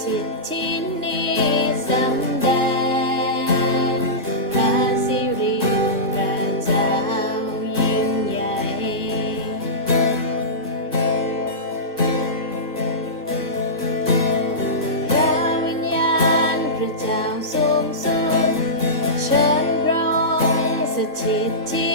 ถิตที่นี่สำแดงพระสิริพระเจ้ายิ่งใหญ่ พระวิญญาณพระเจ้าสูงสุดเชิญระองค์สถิตที่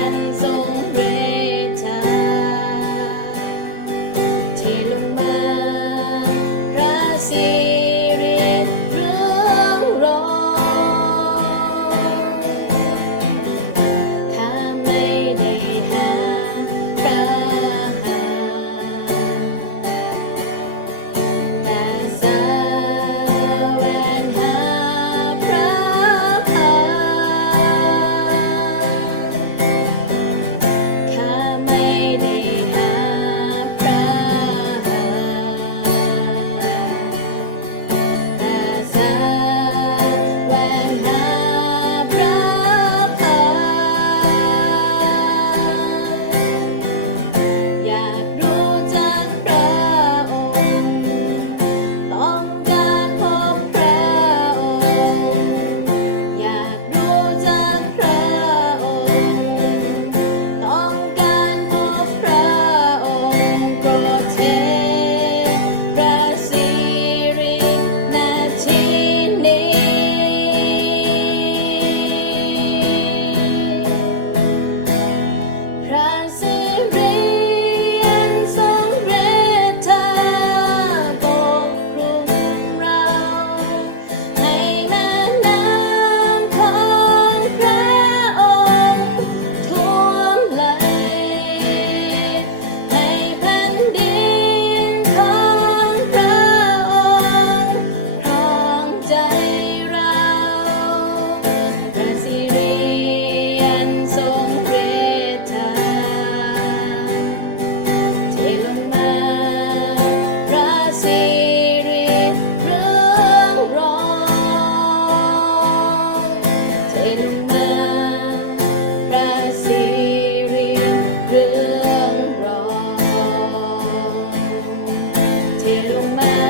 friend. pelo.